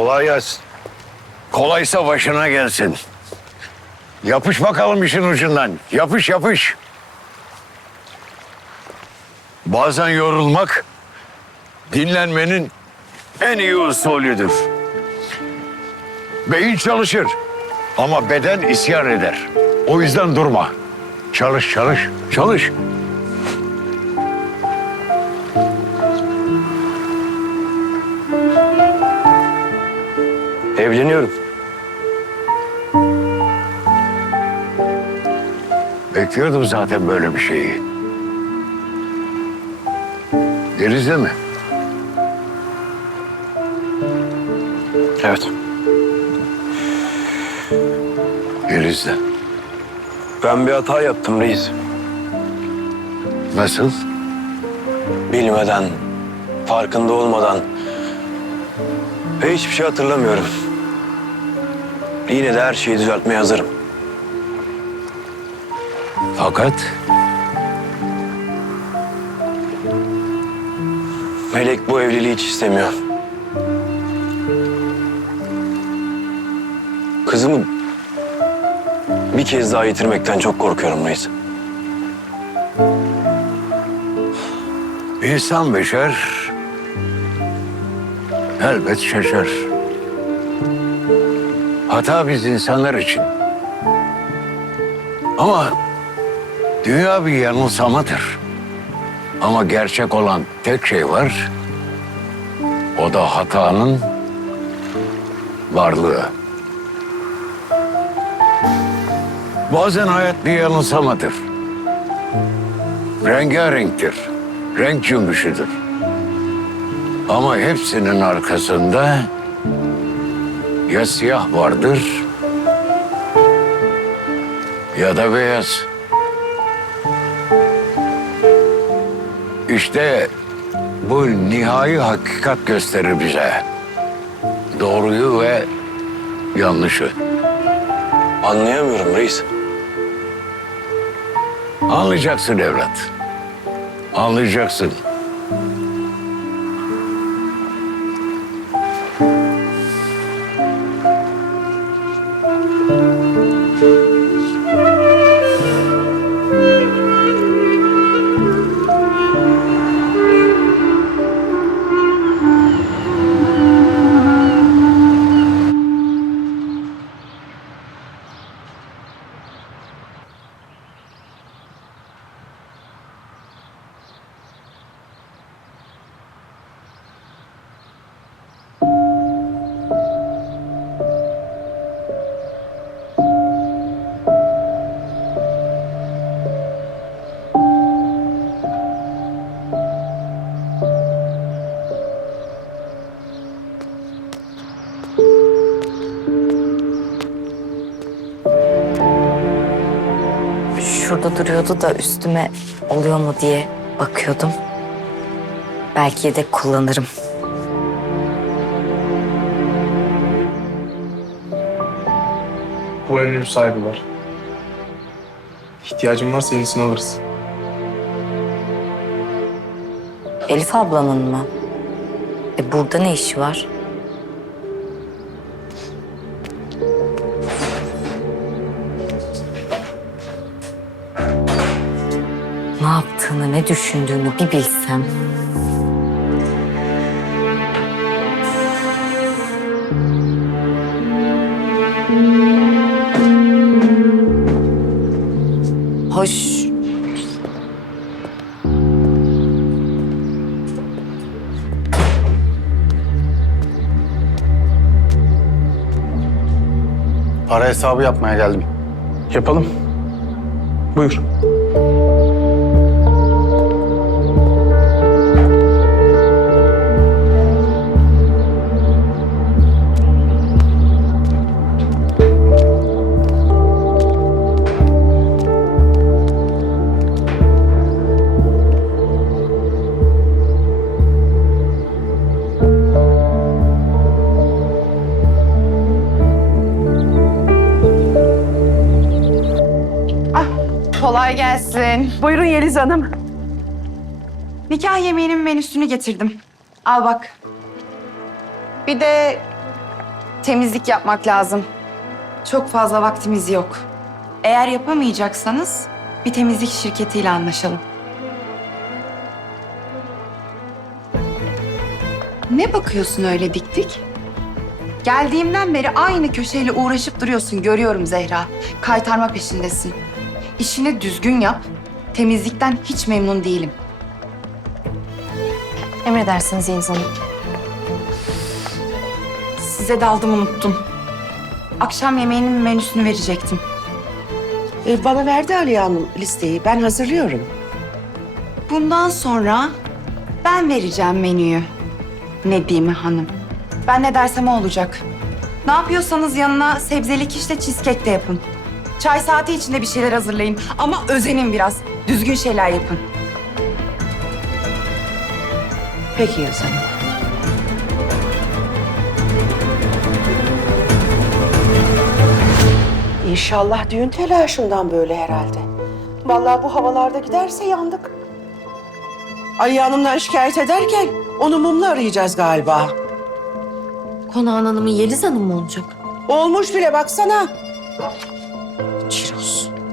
Kolay gelsin. Kolaysa başına gelsin. Yapış bakalım işin ucundan. Yapış yapış. Bazen yorulmak dinlenmenin en iyi usulüdür. Beyin çalışır ama beden isyan eder. O yüzden durma. Çalış çalış çalış. Evleniyorum. Bekliyordum zaten böyle bir şeyi. Denizde mi? Evet. Denizde. Ben bir hata yaptım reis. Nasıl? Bilmeden, farkında olmadan. Ve hiçbir şey hatırlamıyorum. Yine de her şeyi düzeltmeye hazırım. Fakat Melek bu evliliği hiç istemiyor. Kızımı bir kez daha yitirmekten çok korkuyorum reis. insan beşer elbet şaşar. Hata biz insanlar için. Ama dünya bir yanılsamadır. Ama gerçek olan tek şey var. O da hatanın varlığı. Bazen hayat bir yanılsamadır. Rengarenktir. Renk cümbüşüdür. Ama hepsinin arkasında ya siyah vardır ya da beyaz. İşte bu nihai hakikat gösterir bize. Doğruyu ve yanlışı. Anlayamıyorum reis. Anlayacaksın evlat. Anlayacaksın. Şurada duruyordu da üstüme oluyor mu diye bakıyordum. Belki de kullanırım. Bu emrin sahibi var. İhtiyacın varsa yenisini alırız. Elif ablanın mı? E burada ne işi var? Yaptığını, ne düşündüğünü bir bilsem. Hoş. Para hesabı yapmaya geldim. Yapalım. Buyur. Kolay gelsin. Buyurun Yeliz Hanım. Nikah yemeğinin menüsünü getirdim. Al bak. Bir de Temizlik yapmak lazım. Çok fazla vaktimiz yok. Eğer yapamayacaksanız bir temizlik şirketiyle anlaşalım. Ne bakıyorsun öyle dik dik? Geldiğimden beri aynı köşeyle uğraşıp duruyorsun görüyorum Zehra. Kaytarma peşindesin. İşini düzgün yap. Temizlikten hiç memnun değilim. Emredersiniz Yeliz Hanım. Size daldım unuttum. Akşam yemeğinin menüsünü verecektim. E, bana verdi Aliye Hanım listeyi. Ben hazırlıyorum. Bundan sonra ben vereceğim menüyü. Nedime Hanım. Ben ne dersem o olacak. Ne yapıyorsanız yanına sebzeli kişle cheesecake de yapın. Çay saati içinde bir şeyler hazırlayın. Ama özenin biraz. Düzgün şeyler yapın. Peki Hanım. İnşallah düğün telaşından böyle herhalde. Vallahi bu havalarda giderse yandık. Aliye Hanım'dan şikayet ederken onu mumla arayacağız galiba. Konağın hanımı Yeliz Hanım mı olacak? Olmuş bile baksana.